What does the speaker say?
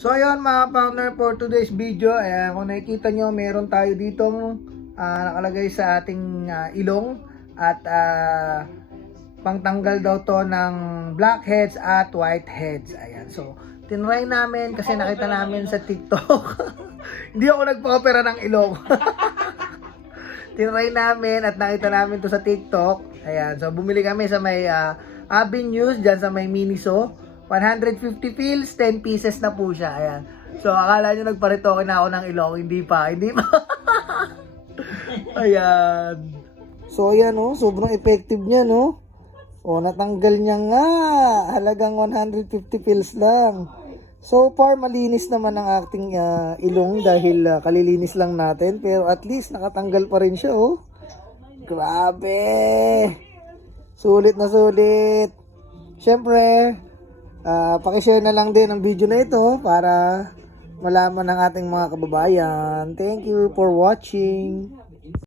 So ayun mga partner, for today's video, ayan, kung nakikita nyo, meron tayo ditong nakalagay sa ating ilong at pangtanggal daw to ng blackheads at whiteheads. Ayan, so tinry namin kasi nakita namin sa TikTok. Hindi ako nagpa-opera ng ilong. Tinry namin at nakita namin to sa TikTok. Ayan, so bumili kami sa may Avenues, dyan sa may Miniso. 150 pills, 10 pieces na po siya. Ayan. So akala nyo nagparitoke na ako ng ilong. Hindi pa. Ayan. So ayan oh, sobrang effective niya no. O natanggal niya nga. Halagang 150 pills lang. So far malinis naman ang ating ilong dahil kalilinis lang natin. Pero at least nakatanggal pa rin siya oh. Grabe. Sulit na sulit. Siyempre, pakishare na lang din ang video na ito para malaman ng ating mga kababayan. Thank you for watching.